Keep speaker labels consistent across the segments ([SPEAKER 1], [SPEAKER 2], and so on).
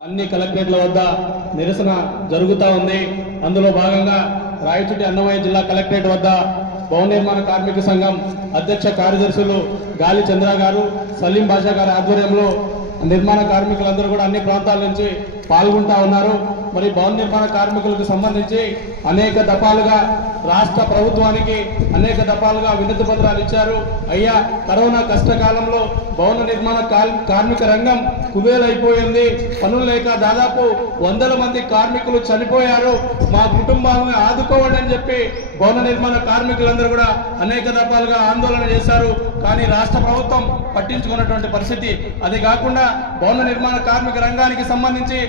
[SPEAKER 1] అన్ని కలెక్టరేట్ల వద్ద నిరసన జరుగుతూ ఉంది. అందులో భాగంగా రాయచూటి అన్నమయ్య జిల్లా కలెక్టరేట్ వద్ద భవన నిర్మాణ కార్మిక సంఘం అధ్యక్ష కార్యదర్శులు గాలి చంద్ర గారు సలీం బాషా గారి ఆధ్వర్యంలో నిర్మాణ కార్మికులందరూ కూడా అన్ని ప్రాంతాల నుంచి పాల్గొంటా ఉన్నారు. మరి భవన నిర్మాణ కార్మికులకు సంబంధించి అనేక దఫాలుగా రాష్ట్ర ప్రభుత్వానికి అనేక దఫాలుగా వినతి పత్రాలు ఇచ్చారు. అయ్యా కరోనా కష్టకాలంలో భవన నిర్మాణ కార్మిక రంగం కుబేలైపోయింది. పనులు లేక దాదాపు వందల మంది కార్మికులు చనిపోయారు. మా కుటుంబాలను ఆదుకోవండి అని చెప్పి భవన నిర్మాణ కార్మికులందరూ కూడా అనేక దఫాలుగా ఆందోళన చేశారు. కానీ రాష్ట్ర ప్రభుత్వం పట్టించుకున్నటువంటి పరిస్థితి. అది కాకుండా భవన నిర్మాణ కార్మిక రంగానికి సంబంధించి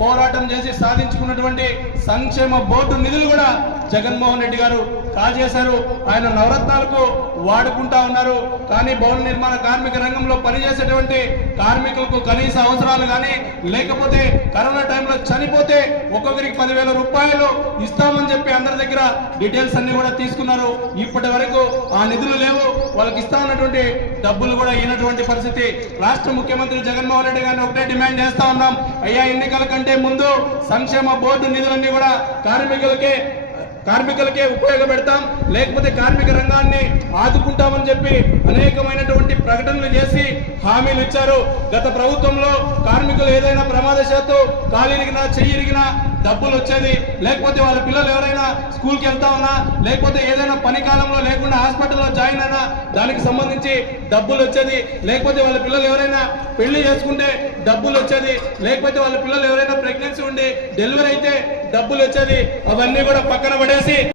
[SPEAKER 1] పోరాటం చేసి సాధించుకున్నటువంటి సంక్షేమ బోర్డు నిధులు కూడా జగన్మోహన్ రెడ్డి గారు కాజేశారు. ఆయన నవరత్నాలకు వాడుకుంటా ఉన్నారు. కానీ భవన నిర్మాణ కార్మిక రంగంలో పనిచేసేటువంటి కార్మికులకు కనీస అవసరాలు కానీ లేకపోతే కరోనా టైంలో చనిపోతే ఒక్కొక్కరికి పదివేల రూపాయలు ఇస్తామని చెప్పి అందరి దగ్గర డీటెయిల్స్ అన్ని కూడా తీసుకున్నారు. ఇప్పటి వరకు ఆ నిధులు లేవు. వాళ్ళకి ఇస్తా ఉన్నటువంటి డబ్బులు కూడా ఇనటువంటి పరిస్థితి. రాష్ట్ర ముఖ్యమంత్రి జగన్మోహన్ రెడ్డి గారిని ఒకటే డిమాండ్ చేస్తా ఉన్నాం. అయ్యా ఎన్నికల కంటే ముందు సంక్షేమ బోర్డు నిధులన్నీ కూడా కార్మికులకే కార్మికులకే ఉపయోగపెడతాం. లేకపోతే కార్మిక రంగాన్ని ఆదుకుంటామని చెప్పి అనేకమైన ప్రకటనలు చేసి హామీలు ఇచ్చారు. గత ప్రభుత్వంలో కార్మికులు ఏదైనా ప్రమాదశాత్తు కాలిరిగినా చెయ్యిరిగినా డబ్బులు వచ్చేది. లేకపోతే వాళ్ళ పిల్లలు ఎవరైనా స్కూల్కి వెళ్తా ఉన్నా లేకపోతే ఏదైనా పని కాలంలో లేకుండా హాస్పిటల్లో జాయిన్ అయినా దానికి సంబంధించి డబ్బులు వచ్చేది. లేకపోతే వాళ్ళ పిల్లలు ఎవరైనా పెళ్ళి చేసుకుంటే డబ్బులు వచ్చేది. లేకపోతే వాళ్ళ పిల్లలు ఎవరైనా ప్రెగ్నెన్సీ ఉండి డెలివరీ అయితే డబ్బులు వచ్చేది. అవన్నీ కూడా పక్కన పడేసి